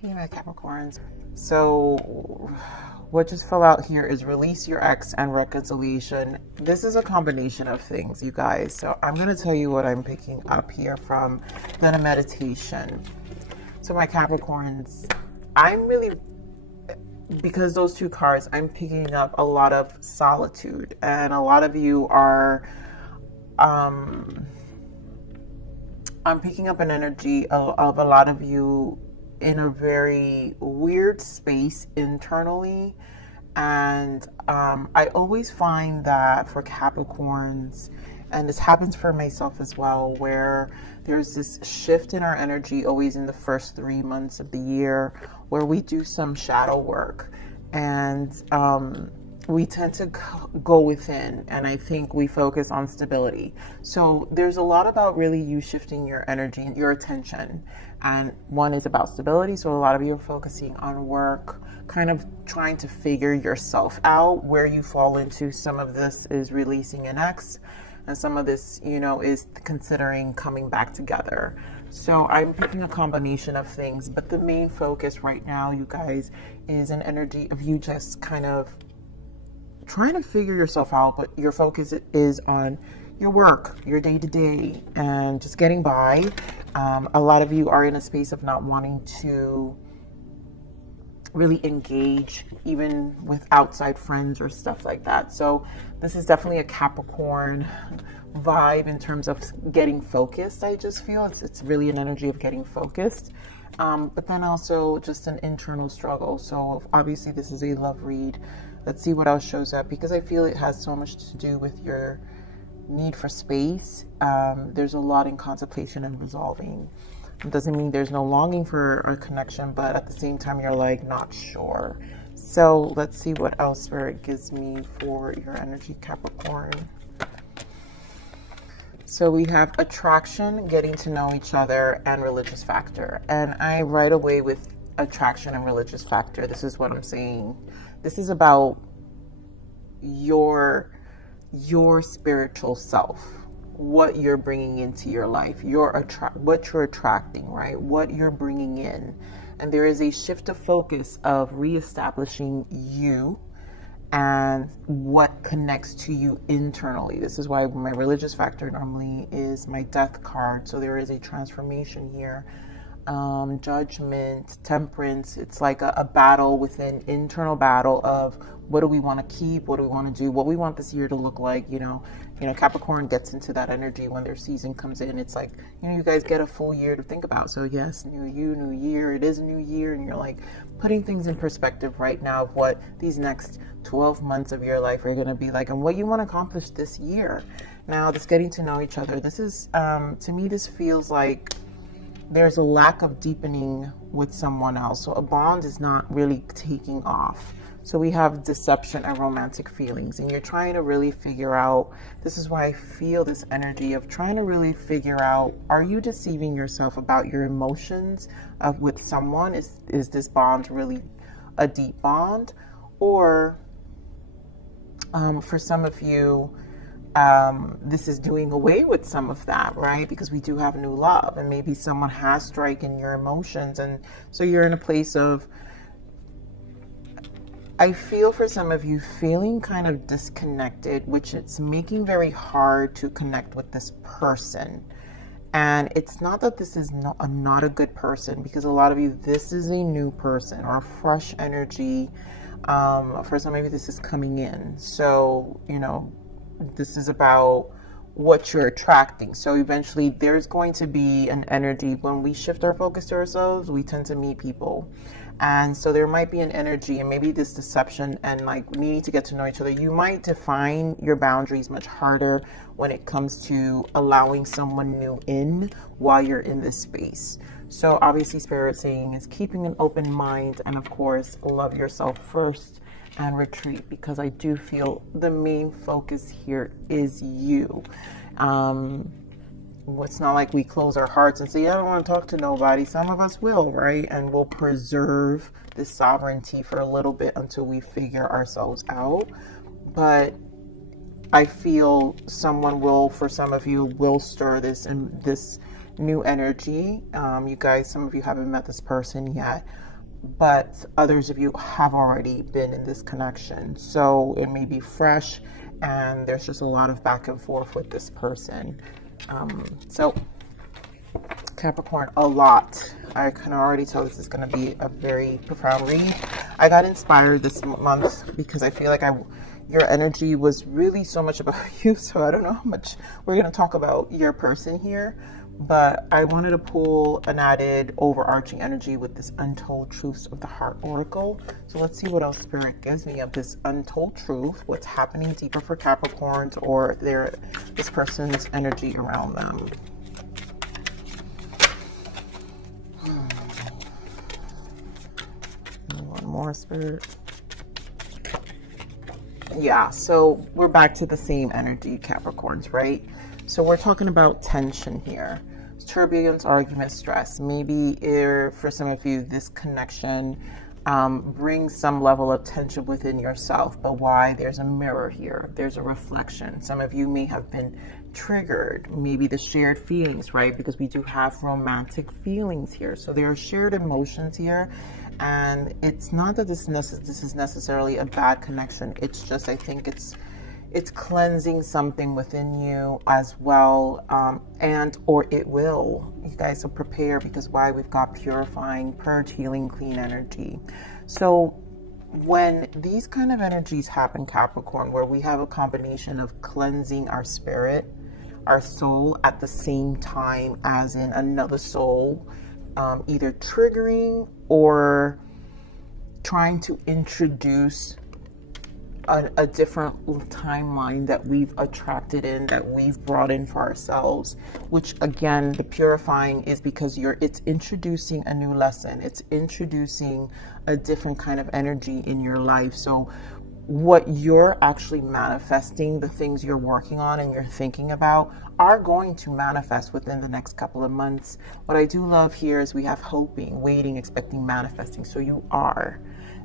Hey, my Capricorns. So what just fell out here is release your ex and reconciliation. This is a combination of things, you guys. So I'm going to tell you what I'm picking up here from the meditation. So my Capricorns, I'm really, because those two cards, I'm picking up a lot of solitude, and a lot of you are, I'm picking up an energy of a lot of you in a very weird space internally. And I always find that for Capricorns, and this happens for myself as well, where there's this shift in our energy always in the first 3 months of the year where we do some shadow work, and we tend to go within, and I think we focus on stability. So there's a lot about really you shifting your energy and your attention, and one is about stability. So a lot of you are focusing on work, kind of trying to figure yourself out, where you fall into. Some of this is releasing an ex, and some of this, you know, is considering coming back together. So I'm picking a combination of things, but the main focus right now, you guys, is an energy of you just kind of trying to figure yourself out, but your focus is on your work, your day-to-day, and just getting by. A lot of you are in a space of not wanting to really engage even with outside friends or stuff like that. So this is definitely a Capricorn vibe in terms of getting focused. I just feel it's really an energy of getting focused, but then also just an internal struggle. So obviously this is a love read. Let's see what else shows up, because I feel it has so much to do with your need for space. There's a lot in contemplation and resolving. It doesn't mean there's no longing for a connection, but at the same time, you're like not sure. So let's see what else Spirit gives me for your energy, Capricorn. So we have attraction, getting to know each other, and religious factor. And I right away with attraction and religious factor, this is what I'm saying. This is about your spiritual self, what you're bringing into your life, what you're attracting, right? What you're bringing in. And there is a shift of focus of reestablishing you and what connects to you internally. This is why my religious factor normally is my death card. So there is a transformation here. Judgment, temperance. It's like a battle within, internal battle of what do we want to keep, what do we want to do, what we want this year to look like. You know, Capricorn gets into that energy when their season comes in. It's like, you guys get a full year to think about. So yes, new you, new year. It is a new year, and you're like putting things in perspective right now of what these next 12 months of your life are going to be like, and what you want to accomplish this year. Now, this getting to know each other. This is, to me, this feels like there's a lack of deepening with someone else. So a bond is not really taking off. So we have deception and romantic feelings, and you're trying to really figure out, this is why I feel this energy of trying to really figure out, are you deceiving yourself about your emotions with someone? Is this bond really a deep bond? Or for some of you, this is doing away with some of that, right? Because we do have new love, and maybe someone has strike in your emotions, and so you're in a place of, I feel for some of you feeling kind of disconnected, which it's making very hard to connect with this person. And it's not that this is not a good person, because a lot of you, this is a new person or a fresh energy. For some of you, this is coming in. So, this is about what you're attracting. So eventually there's going to be an energy when we shift our focus to ourselves, we tend to meet people. And so there might be an energy, and maybe this deception and like needing to get to know each other. You might define your boundaries much harder when it comes to allowing someone new in while you're in this space. So obviously Spirit saying is keeping an open mind, and of course, love yourself first and retreat, because I do feel the main focus here is you. It's not like we close our hearts and say, I don't want to talk to nobody. Some of us will, right? And we'll preserve this sovereignty for a little bit until we figure ourselves out. But I feel someone will, for some of you, will stir this new energy. You guys, some of you haven't met this person yet, but others of you have already been in this connection. So it may be fresh, and there's just a lot of back and forth with this person. So Capricorn, a lot. I can already tell this is going to be a very profound read. I got inspired this month because I feel like your energy was really so much about you. So I don't know how much we're going to talk about your person here, but I wanted to pull an added overarching energy with this Untold Truths of the Heart Oracle. So let's see what else Spirit gives me of this untold truth, what's happening deeper for Capricorns, or this person's energy around them. One more, Spirit. Yeah, so we're back to the same energy, Capricorns, right? So we're talking about tension here. Turbulence, argument, stress. Maybe for some of you, this connection brings some level of tension within yourself. But why? There's a mirror here. There's a reflection. Some of you may have been triggered. Maybe the shared feelings, right? Because we do have romantic feelings here. So there are shared emotions here. And it's not that this is necessarily a bad connection. It's just, I think it's cleansing something within you as well, or it will. You guys will prepare, because why? We've got purifying, purge, healing, clean energy. So when these kind of energies happen, Capricorn, where we have a combination of cleansing our spirit, our soul, at the same time as in another soul, either triggering or trying to introduce a different timeline that we've attracted in, that we've brought in for ourselves, which again, the purifying is because it's introducing a new lesson. It's introducing a different kind of energy in your life. So what you're actually manifesting, the things you're working on and you're thinking about, are going to manifest within the next couple of months. What I do love here is we have hoping, waiting, expecting, manifesting. So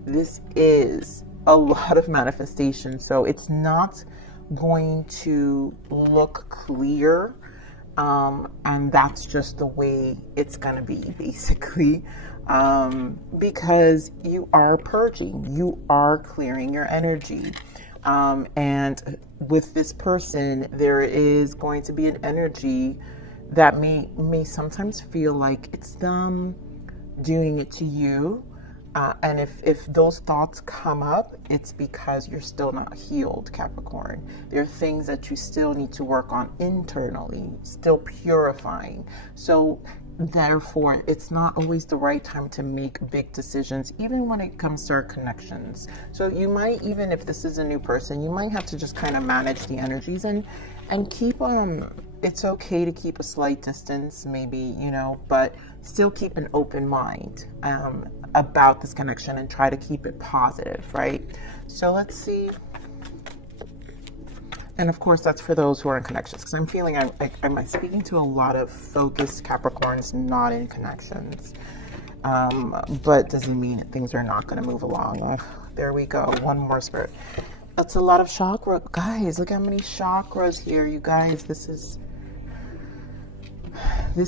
this is a lot of manifestation. So it's not going to look clear. And that's just the way it's going to be, basically. Because you are purging, you are clearing your energy. And with this person, there is going to be an energy that may sometimes feel like it's them doing it to you. And if those thoughts come up, it's because you're still not healed, Capricorn. There are things that you still need to work on internally, still purifying. So therefore, it's not always the right time to make big decisions, even when it comes to our connections. So you might, even if this is a new person, you might have to just kind of manage the energies and keep, it's okay to keep a slight distance, maybe, but still keep an open mind about this connection and try to keep it positive, right? So let's see. And of course, that's for those who are in connections, because I'm feeling I'm speaking to a lot of focused Capricorns not in connections. But doesn't mean things are not going to move along. There we go. One more, Spirit. That's a lot of chakra. Guys, look how many chakras here, you guys. This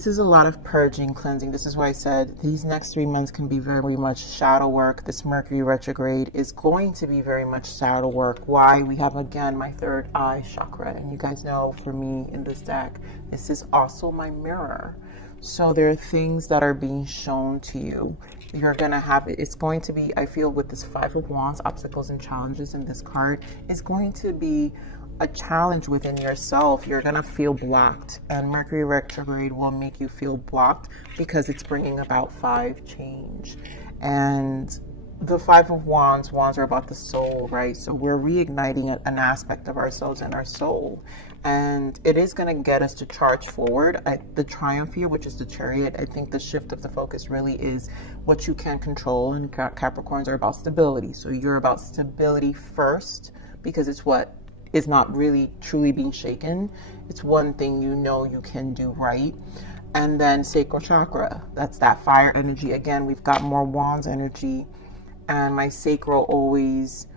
is a lot of purging, cleansing. This is why I said these next 3 months can be very much shadow work. This Mercury retrograde is going to be very much shadow work. Why? We have, again, my third eye chakra. And you guys know, for me in this deck, this is also my mirror. So there are things that are being shown to you. You're going to have it. It's going to be, I feel, with this Five of Wands, obstacles and challenges in this card, is going to be a challenge within yourself. You're going to feel blocked, and Mercury retrograde will make you feel blocked because it's bringing about 5 change. And the Five of Wands are about the soul, right? So we're reigniting an aspect of ourselves and our soul, and it is going to get us to charge forward. The Triumph here, which is the Chariot, I think the shift of the focus really is what you can control, and Capricorns are about stability. So you're about stability first, because it's what is not really truly being shaken. It's one thing you can do right. And then sacral chakra, that's that fire energy. Again, we've got more Wands energy, and my sacral always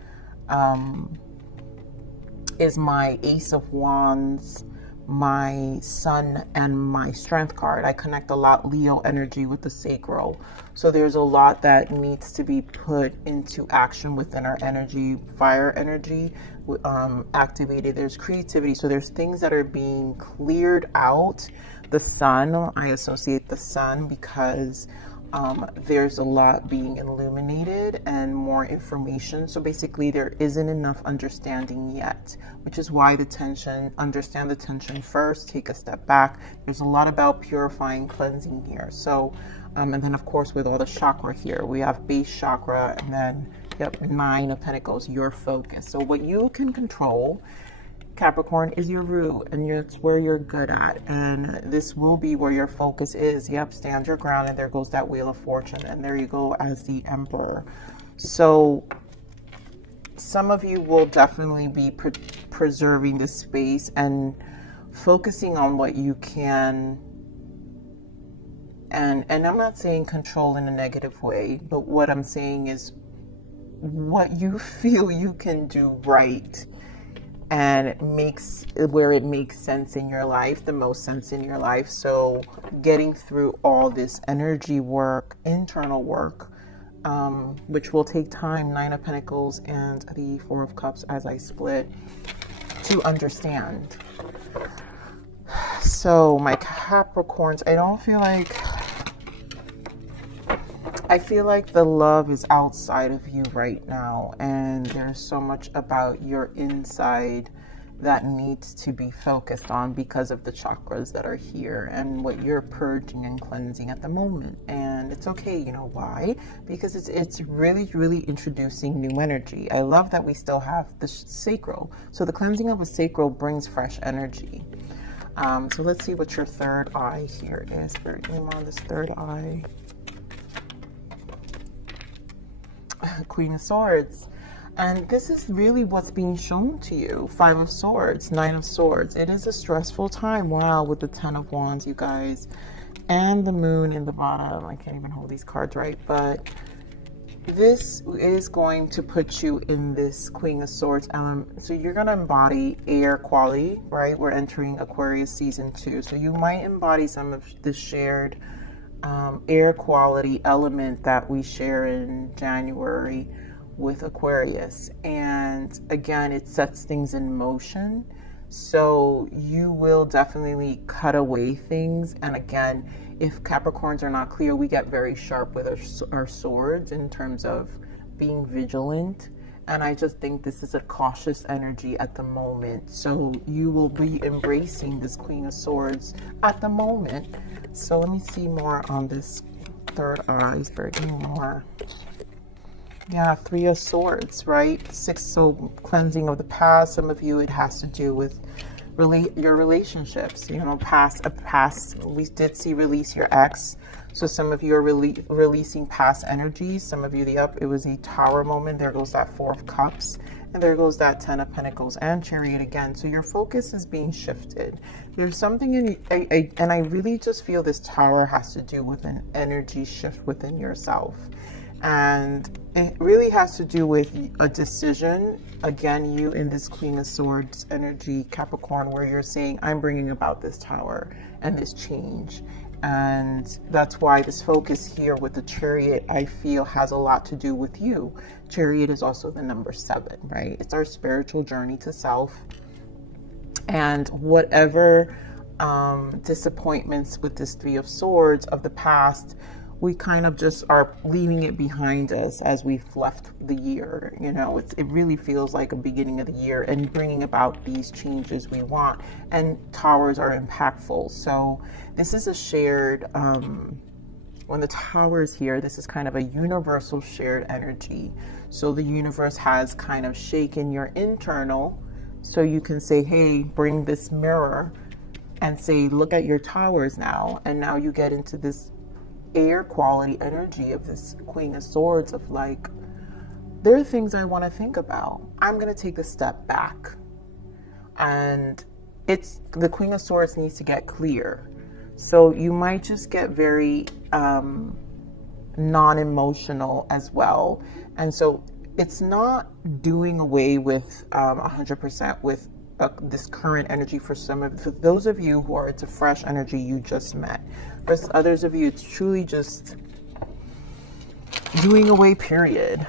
is my Ace of Wands, my sun and my strength card. I connect a lot Leo energy with the sacral. So there's a lot that needs to be put into action within our energy. Fire energy activated. There's creativity. So there's things that are being cleared out. The sun, I associate the sun because there's a lot being illuminated and more information. So basically there isn't enough understanding yet, which is why the tension, understand the tension first, take a step back. There's a lot about purifying, cleansing here. So, and then of course with all the chakra here, we have base chakra and then, yep, 9 of Pentacles, your focus. So what you can control, Capricorn, is your root, and it's where you're good at, and this will be where your focus is. Yep, stand your ground, and there goes that Wheel of Fortune, and there you go as the Emperor. So some of you will definitely be preserving this space and focusing on what you can, and I'm not saying control in a negative way, but what I'm saying is what you feel you can do right, and it makes where it makes sense in your life, the most sense in your life. So getting through all this energy work, internal work, which will take time, 9 of Pentacles and the 4 of Cups as I split, to understand. So my Capricorns, I feel like the love is outside of you right now, and there's so much about your inside that needs to be focused on because of the chakras that are here and what you're purging and cleansing at the moment. And it's okay, you know why? Because it's really, really introducing new energy. I love that we still have the sacral. So the cleansing of a sacral brings fresh energy. So let's see what your third eye here is. Spirit, give me on this third eye. Queen of Swords. And this is really what's being shown to you. 5 of Swords, 9 of Swords. It is a stressful time. Wow, with the 10 of Wands, you guys. And the Moon in the bottom. I can't even hold these cards right. But this is going to put you in this Queen of Swords element. So you're going to embody air quality, right? We're entering Aquarius season 2. So you might embody some of the shared air quality element that we share in January with Aquarius. And again, it sets things in motion. So you will definitely cut away things. And again, if Capricorns are not clear, we get very sharp with our swords in terms of being vigilant. And I just think this is a cautious energy at the moment. So you will be embracing this Queen of Swords at the moment. So let me see more on this third eye. Spirit, give me more. Yeah, 3 of Swords, right? 6, so cleansing of the past. Some of you, it has to do with your relationships. You know, past. We did see release your ex. So some of you are releasing past energies. Some of you, it was a Tower moment. There goes that 4 of Cups. And there goes that 10 of Pentacles and Chariot again. So your focus is being shifted. There's something and I really just feel this Tower has to do with an energy shift within yourself. And it really has to do with a decision. Again, you in this Queen of Swords energy, Capricorn, where you're saying, I'm bringing about this Tower and this change. And that's why this focus here with the Chariot, I feel, has a lot to do with you. Chariot is also the number 7, right? It's our spiritual journey to self. And whatever disappointments with this 3 of Swords of the past, we kind of just are leaving it behind us as we've left the year. You know, it really feels like a beginning of the year and bringing about these changes we want. And Towers are impactful. So this is a shared, when the Tower is here, this is kind of a universal shared energy. So the universe has kind of shaken your internal. So you can say, hey, bring this mirror and say, look at your Towers now. And now you get into this air quality energy of this Queen of Swords of like, there are things I want to think about. I'm going to take a step back. And it's the Queen of Swords needs to get clear. So you might just get very non-emotional as well. And so it's not doing away with 100% with this current energy for for those of you who are, it's a fresh energy you just met. For others of you, it's truly just doing away, period.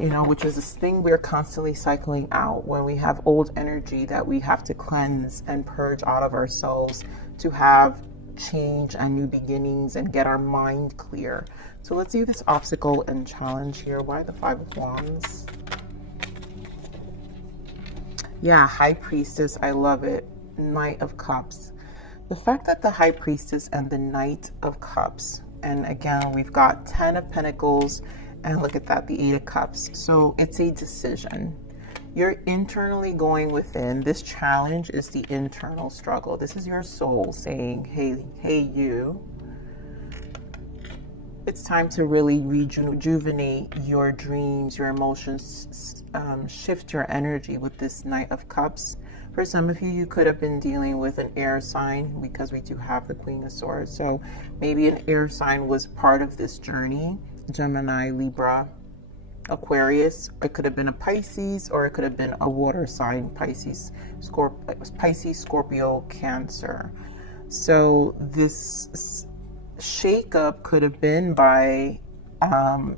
You know, which is this thing we're constantly cycling out when we have old energy that we have to cleanse and purge out of ourselves to have change and new beginnings and get our mind clear. So let's see this obstacle and challenge here. Why the Five of Wands? Yeah, High Priestess, I love it. Knight of Cups. The fact that the High Priestess and the Knight of Cups, and again, we've got 10 of Pentacles, and look at that, the Eight of Cups. So it's a decision. You're internally going within. This challenge is the internal struggle. This is your soul saying, hey, you. It's time to really rejuvenate your dreams, your emotions, shift your energy with this Knight of Cups. For some of you, you could have been dealing with an air sign because we do have the Queen of Swords. So maybe an air sign was part of this journey. Gemini, Libra, Aquarius. It could have been a Pisces, or it could have been a water sign, Pisces, Scorpio, Cancer. So this shakeup could have been by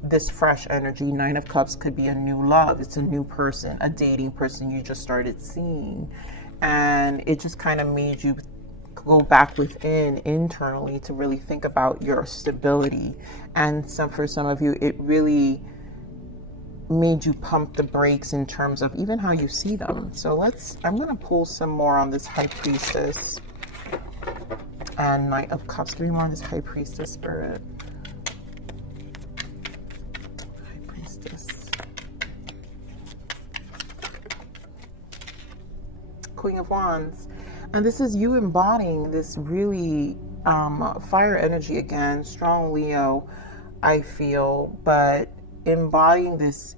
this fresh energy. Nine of Cups could be a new love. It's a new person, a dating person you just started seeing. And it just kind of made you go back within internally to really think about your stability. And for some of you, it really made you pump the brakes in terms of even how you see them. So I'm going to pull some more on this High Priestess and Knight of Cups. 3 more on this High Priestess spirit. High Priestess. Queen of Wands. And this is you embodying this really fire energy again, strong Leo, I feel, but embodying this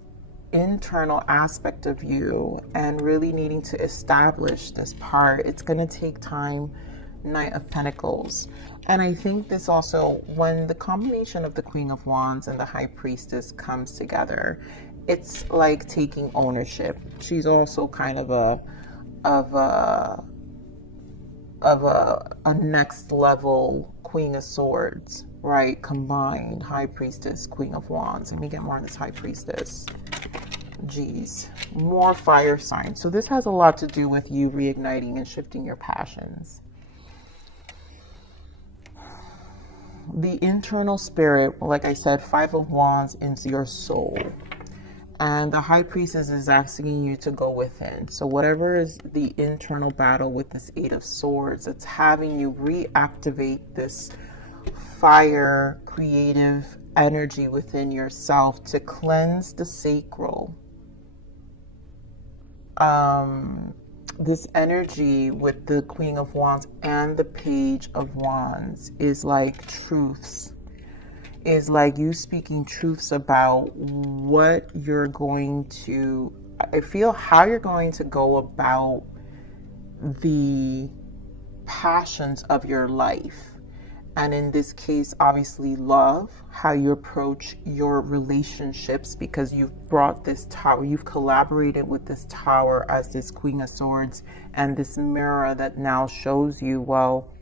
internal aspect of you and really needing to establish this part. It's going to take time. Knight of Pentacles. And I think this also, when the combination of the Queen of Wands and the High Priestess comes together, it's like taking ownership. She's also kind of a next level Queen of Swords, right? Combined High Priestess, Queen of Wands. Let me get more on this High Priestess. Geez, more fire signs. So this has a lot to do with you reigniting and shifting your passions. The internal spirit, like I said, Five of Wands into your soul. And the High Priestess is asking you to go within. So whatever is the internal battle with this Eight of Swords, it's having you reactivate this fire, creative energy within yourself to cleanse the sacral. This energy with the Queen of Wands and the Page of Wands is like truths. Is like you speaking truths about what you're going to, I feel how you're going to go about the passions of your life. And in this case, obviously love, how you approach your relationships, because you've brought this tower, you've collaborated with this tower as this Queen of Swords and this mirror that now shows you, well,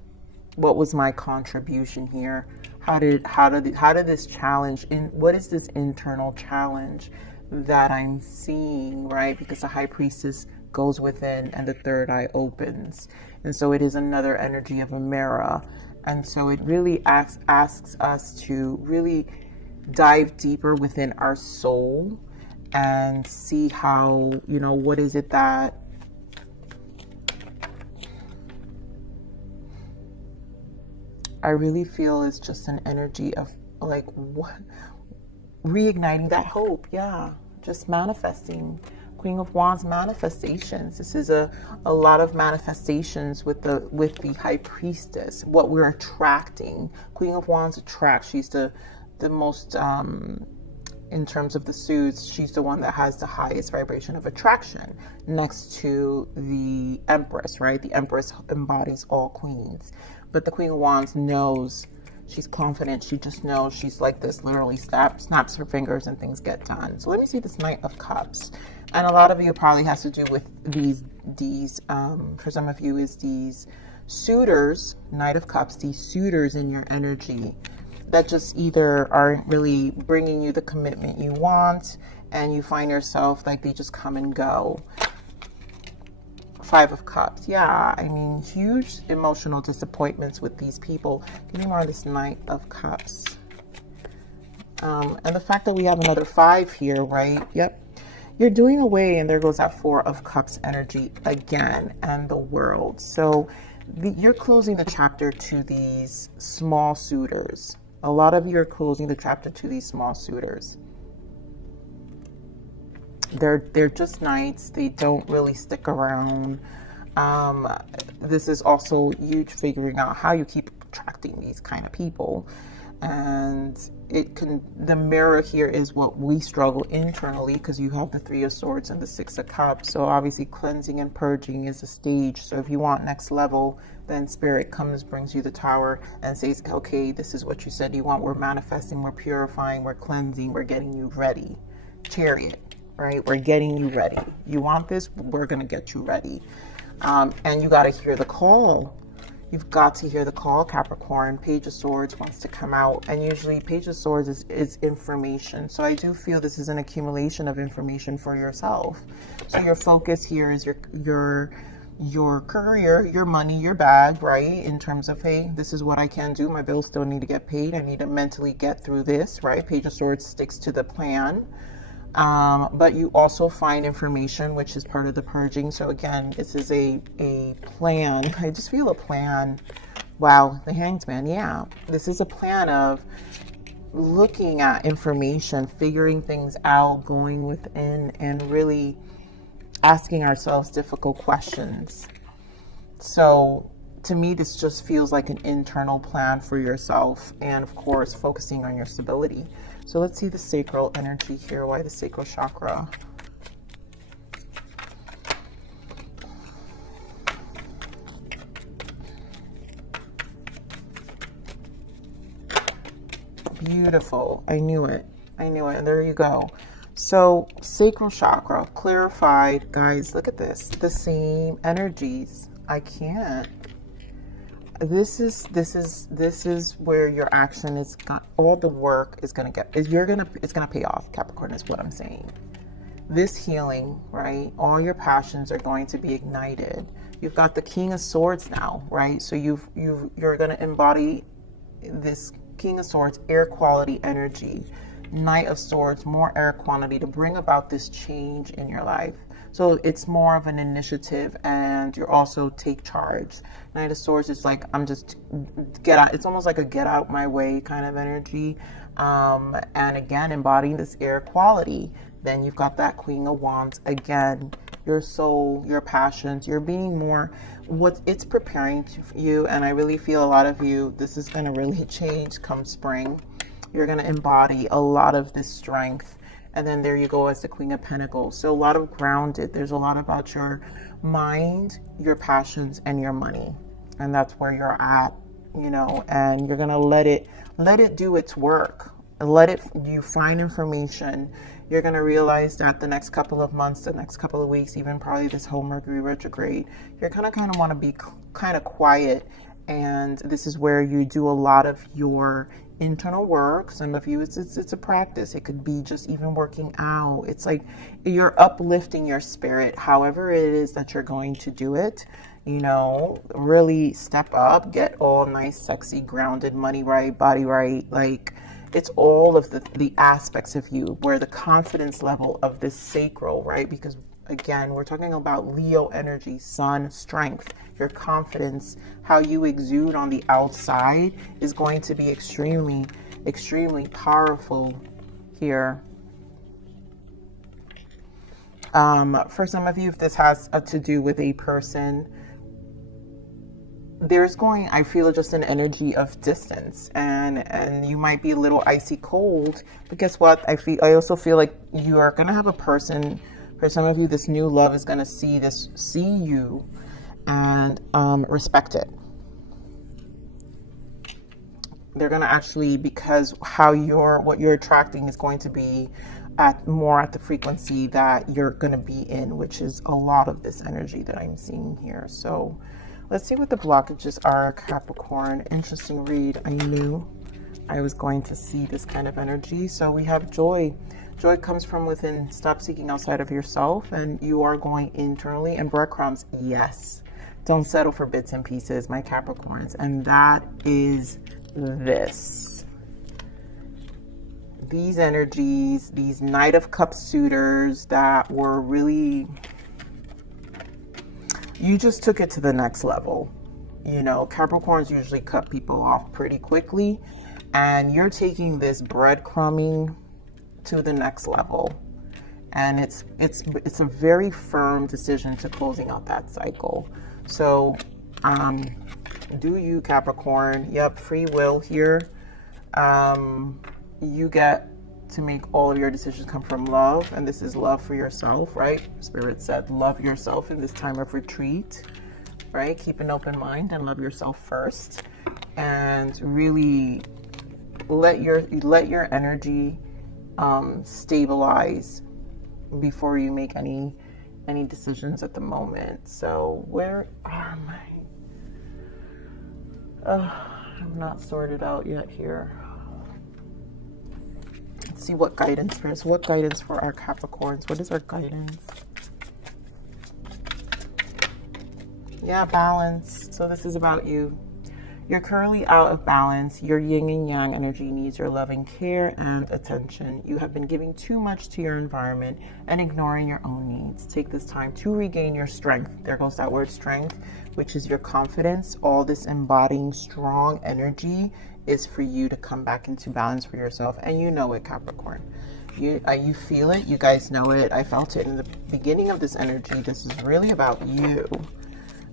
what was my contribution here? How did this challenge, what is this internal challenge that I'm seeing, right? Because the High Priestess goes within and the third eye opens. And so it is another energy of a mirror. And so it really asks us to really dive deeper within our soul and see how, you know, what is it that I really feel is just an energy of like what, reigniting that hope. Yeah, just manifesting. Queen of Wands, manifestations. This is a lot of manifestations with the High Priestess. What we're attracting. Queen of Wands attracts. She's the most in terms of the suits, she's the one that has the highest vibration of attraction next to the Empress, right? The Empress embodies all queens. But the Queen of Wands knows, she's confident, she just knows, she's like this, literally snaps her fingers and things get done. So let me see this Knight of Cups. And a lot of you probably has to do with these for some of you is these suitors, Knight of Cups, these suitors in your energy that just either aren't really bringing you the commitment you want, and you find yourself like they just come and go. Five of Cups. Yeah, I mean, huge emotional disappointments with these people. Give me more of this Knight of Cups. And the fact that we have another 5 here, right? Yep. You're doing away, and there goes that 4 of Cups energy again, and the World. So you're closing the chapter to these small suitors. A lot of you are closing the chapter to these small suitors. They're just knights. They don't really stick around. This is also huge, figuring out how you keep attracting these kind of people. And the mirror here is what we struggle internally, because you have the 3 of Swords and the 6 of Cups. So obviously cleansing and purging is a stage. So if you want next level, then Spirit comes, brings you the Tower and says, okay, this is what you said you want. We're manifesting, we're purifying, we're cleansing, we're getting you ready. Chariot, right? We're getting you ready. You want this? We're going to get you ready. And you got to hear the call. You've got to hear the call, Capricorn. Page of Swords wants to come out, and usually Page of Swords is information. So I do feel this is an accumulation of information for yourself. So your focus here is your career, your money, your bag, right? In terms of, hey, this is what I can do. My bills still need to get paid. I need to mentally get through this, right? Page of Swords sticks to the plan. But you also find information, which is part of the purging. So again, this is a plan. I just feel a plan. Wow, the Hanged Man. Yeah, this is a plan of looking at information, figuring things out, going within, and really asking ourselves difficult questions. So to me, this just feels like an internal plan for yourself, and of course, focusing on your stability. So let's see the sacral energy here. Why the sacral chakra? Beautiful. I knew it. I knew it. And there you go. So sacral chakra clarified. Guys, look at this. The same energies. I can't. This is where your action is, all the work is going to get, it's going to pay off, Capricorn, is what I'm saying. This healing, right? All your passions are going to be ignited. You've got the King of Swords now, right? So you're going to embody this King of Swords, air quality energy. Knight of Swords, more air quality to bring about this change in your life. So it's more of an initiative, and you're also take charge. Knight of Swords is like, I'm just get out. It's almost like a get out my way kind of energy. And again, embodying this air quality. Then you've got that Queen of Wands. Again, your soul, your passions, you're being more, what it's preparing you. And I really feel a lot of you, this is going to really change come spring. You're going to embody a lot of this strength. And then there you go as the Queen of Pentacles. So a lot of grounded. There's a lot about your mind, your passions, and your money. And that's where you're at, you know, and you're going to let it do its work. You find information. You're going to realize that the next couple of months, the next couple of weeks, even probably this whole Mercury retrograde, you're going to kind of want to be kind of quiet. And this is where you do a lot of your internal work. Some of you, it's a practice. It could be just even working out. It's like you're uplifting your spirit, however it is that you're going to do it. You know, really step up, get all nice, sexy, grounded, money right, body right. Like, it's all of the aspects of you where the confidence level of this sacral, right? Because again, we're talking about Leo energy, sun, strength. Your confidence, how you exude on the outside is going to be extremely, extremely powerful here. For some of you, if this has to do with a person, I feel just an energy of distance, and you might be a little icy cold, but guess what? I also feel like you are going to have a person. For some of you, this new love is going to see you and respect it. They're going to actually, because what you're attracting is going to be more at the frequency that you're going to be in, which is a lot of this energy that I'm seeing here. So let's see what the blockages are, Capricorn. Interesting read. I knew I was going to see this kind of energy. So we have joy. Joy comes from within. Stop seeking outside of yourself, and you are going internally. And breadcrumbs, yes. Don't settle for bits and pieces, my Capricorns. And that is this. These energies, these Knight of Cups suitors that were really, you just took it to the next level. You know, Capricorns usually cut people off pretty quickly, and you're taking this breadcrumbing to the next level. And it's a very firm decision to closing out that cycle. So do you, Capricorn? Yep, free will here. You get to make all of your decisions come from love, and this is love for yourself, right? Spirit said love yourself in this time of retreat, right? Keep an open mind and love yourself first, and really let your energy stabilize before you make any decisions at the moment. So where are my I'm not sorted out yet here. Let's see what guidance for us. What guidance for our Capricorns? What is our guidance? Yeah, balance. So this is about you. You're currently out of balance. Your yin and yang energy needs your loving care and attention. You have been giving too much to your environment and ignoring your own needs. Take this time to regain your strength. There goes that word strength, which is your confidence. All this embodying strong energy is for you to come back into balance for yourself. And you know it, Capricorn. You feel it. You guys know it. I felt it in the beginning of this energy. This is really about you.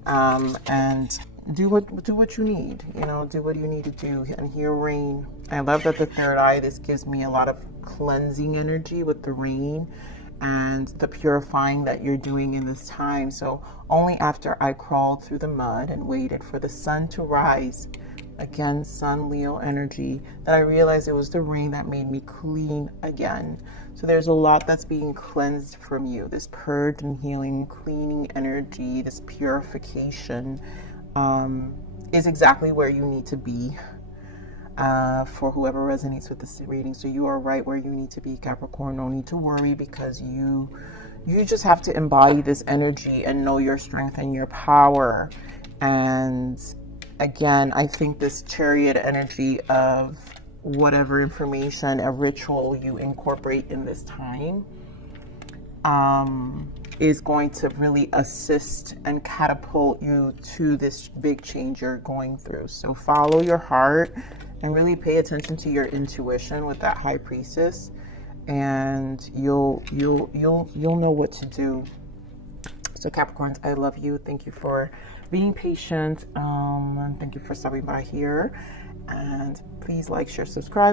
And do what you need, you know, do what you need to do. And here, rain. I love that the third eye, this gives me a lot of cleansing energy with the rain and the purifying that you're doing in this time. So only after I crawled through the mud and waited for the sun to rise, again, Sun, Leo energy, that I realized it was the rain that made me clean again. So there's a lot that's being cleansed from you. This purge and healing, cleaning energy, this purification is exactly where you need to be for whoever resonates with this reading. So you are right where you need to be, Capricorn. No need to worry, because you just have to embody this energy and know your strength and your power. And again, I think this Chariot energy of whatever information, a ritual you incorporate in this time is going to really assist and catapult you to this big change you're going through. So follow your heart and really pay attention to your intuition with that High Priestess, and you'll know what to do. So Capricorns, I love you. Thank you for being patient. And thank you for stopping by here. And please like, share, subscribe.